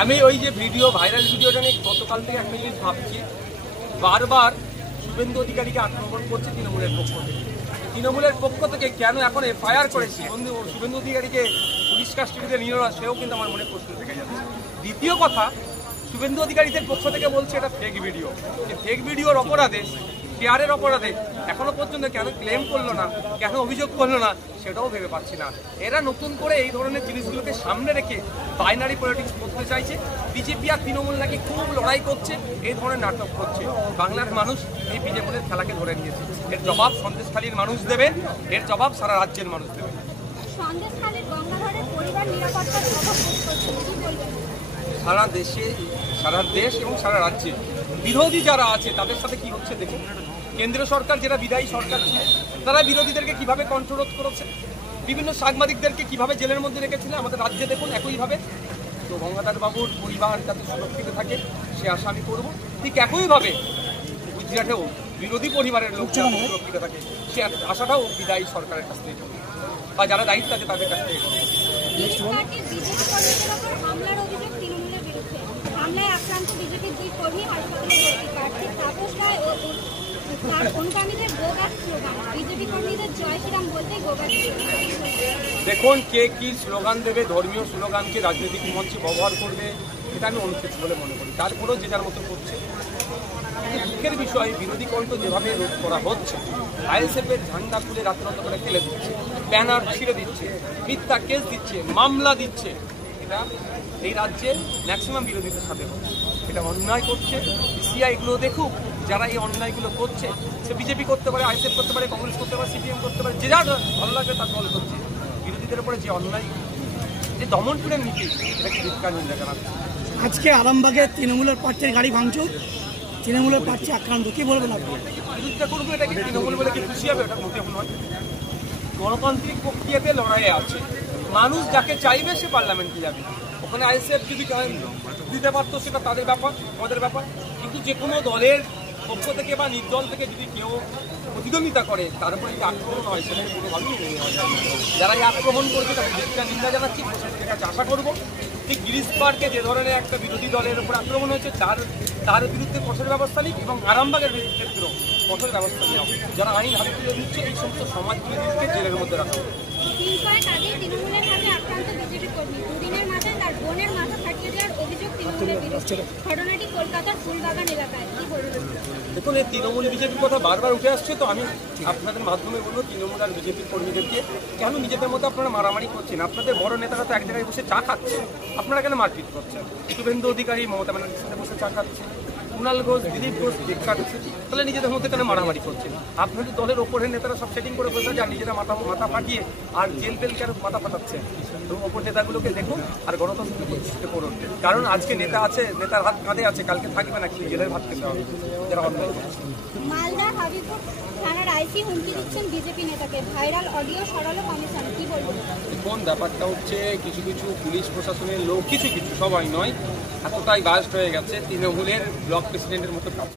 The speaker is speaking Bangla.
আমি ওই যে ভিডিও ভাইরাল ভিডিওটা নিয়ে গতকাল থেকে একটা জিনিস ভাবছি, বারবার শুভেন্দু অধিকারীকে আক্রমণ করছে তৃণমূলের পক্ষ থেকে। তৃণমূলের পক্ষ থেকে কেন এখন এফআইআর করেছি শুভেন্দু অধিকারীকে পুলিশ কাস্টডিতে নিল না, সেও কিন্তু আমার মনে প্রশ্ন থেকে যাচ্ছে। দ্বিতীয় কথা, শুভেন্দু অধিকারীদের পক্ষ থেকে বলছে এটা ফেক ভিডিও। যে ফেক ভিডিওর অপরাধে, শেয়ারের অপরাধে এখনো পর্যন্ত কেন ক্লেম করলো না, কেন অভিযোগ করলো না, সেটাও ভেবে পাচ্ছি না। এরা নতুন করে এই ধরনের জিনিসগুলোকে সামনে রেখে বাইনারি পলিটিক্স করতে চাইছে। বিজেপি আর তৃণমূল নাকি খুব লড়াই করছে, এই ধরনের নাটক করছে। বাংলার মানুষ এই বিজেপির খেলাকে ধরে নিয়েছে। এর জবাব সন্দেশখালীর মানুষ দেবে, এর জবাব সারা রাজ্যের মানুষ দেবে। সারা দেশে, সারা দেশ এবং সারা রাজ্যে বিরোধী যারা আছে তাদের সাথে কি হচ্ছে দেখুন। কেন্দ্রীয় সরকার যেটা বিদায়ী সরকার, তারা বিরোধীদেরকে কিভাবে কন্ট্রোল করেছে, বিভিন্ন সাংবাদিকদেরকে কিভাবে জেলের মধ্যে রেখেছিল। আমাদের রাজ্যে দেখুন একইভাবে তো গঙ্গাধর বাবুর পরিবার যাতে সুরক্ষিত থাকে সে আশা আমি করবো। ঠিক একইভাবে গুজরাটেও বিরোধী পরিবারের লোক যাতে সুরক্ষিত থাকে সে আশাটাও বিদায়ী সরকারের কাছ থেকে বা যারা দায়িত্ব আছে তাদের কাছ থেকে। দেখুন কে কি স্লোগান দেবে, ধর্মীয় স্লোগানকে রাজনৈতিক মঞ্চে ব্যবহার করবে, এটা আমি অনুচিত বলে মনে করি। তারপরেও যে যার মতো করছে। দুঃখের বিষয়, বিরোধী কণ্ঠ যেভাবে রোধ করা হচ্ছে, আইএসএফের ঝান্ডা খুলে রাত্রত করে ফেলে দিচ্ছে, ব্যানার ছিঁড়ে দিচ্ছে, মিথ্যা কেস দিচ্ছে, মামলা দিচ্ছে, এটা এই রাজ্যে ম্যাক্সিমাম বিরোধীদের সাথে হচ্ছে। এটা অন্যায় করছে। সিআই এগুলো দেখুক, যারা এই অন্যায়গুলো করছে, সে বিজেপি করতে পারে, আইএসএফ করতে পারে, কংগ্রেস করতে পারে, সিপিএম করতে পারে, যে যার ভালো লাগে তার দল করছে। বিরোধীদের উপরে যে অন্যায়, যে দমন পীড়ন নীতি, এটাকে ধিক্কার নিন্দা জানাচ্ছে। আজকে আরামবাগে তৃণমূলের প্রার্থীর গাড়ি ভাঙচুর, তৃণমূলের প্রার্থী আক্রান্ত, কি বলবেন আপনি? বিরোধিতা করবো, এটা কি তৃণমূল বলে কি খুশি হবে? ওটা মোটেও নয়। গণতান্ত্রিক প্রক্রিয়াতে লড়াইয়ে আছে, মানুষ যাকে চাইবে সে পার্লামেন্টে যাবে। ওখানে আইএসএফ যদি দিতে পারতো সেটা তাদের ব্যাপার, আমাদের ব্যাপার। কিন্তু যে কোনো দলের পক্ষ থেকে বা নির্দল থেকে যদি কেউ প্রতিদ্বন্দ্বিতা করে তার উপরে যে আক্রমণ হয় সেটা কোনোভাবেই নেই। যারা এই আক্রমণ করছে তাদের ধিক্কার নিন্দা জানাচ্ছি, প্রশাসনের কাছে আশা করবো ঠিক গিরিশ পার্কে যে ধরনের একটা বিরোধী দলের উপর আক্রমণ হয়েছে তার বিরুদ্ধে কঠোর ব্যবস্থা নিক এবং আরামবাগের ক্ষেত্রেও কঠোর ব্যবস্থা নেওয়া। যারা আইন হাতে তুলে দিচ্ছে এই সমস্ত সমাজ বিরোধীকে জেলের মধ্যে রাখা। দেখুন এই তৃণমূল বিজেপির কথা বারবার উঠে আসছে, তো আমি আপনাদের মাধ্যমে বলবো তৃণমূল আর বিজেপির কর্মীদেরকে কেন নিজেদের মধ্যে আপনারা মারামারি করছেন? আপনাদের বড় নেতারা তো এক জায়গায় বসে চা খাচ্ছে, আপনারা কেন মারপিট করছেন? শুভেন্দু অধিকারী মমতা ব্যানার্জির সাথে বসে চা খাচ্ছে, কুণাল ঘোষ, দিলীপ ঘোষ কেক কাটছে, তাহলে নিজেদের মধ্যে কেন মারামারি করছেন? আপনাদের দলের ওপরের নেতারা সব সেটিং করে বসে যান, নিজেরা মাথা ফাটিয়ে আর জেল বেল কেন মাথা ফাটাচ্ছে? তো ওপর নেতাগুলোকে দেখুন আর গণতন্ত্র প্রতিষ্ঠিত করুন। কারণ আজকে নেতা আছে, নেতার হাত কাঁধে আছে, কালকে থাকবে না, কিন্তু জেলের ভাত খেতে হবে যারা অন্যায় করছে। মালদার হাবিবপুর থানার আইসি হুমকি দিচ্ছেন বিজেপি নেতাকে, ভাইরাল অডিও সরালো কমিশন, কি বলবেন? কোন ব্যাপারটা হচ্ছে, কিছু কিছু পুলিশ প্রশাসনের লোক, কিছু সবাই নয়, এতটাই বাস্ট হয়ে গেছে তৃণমূলের ব্লক প্রেসিডেন্টের মতো কাজ।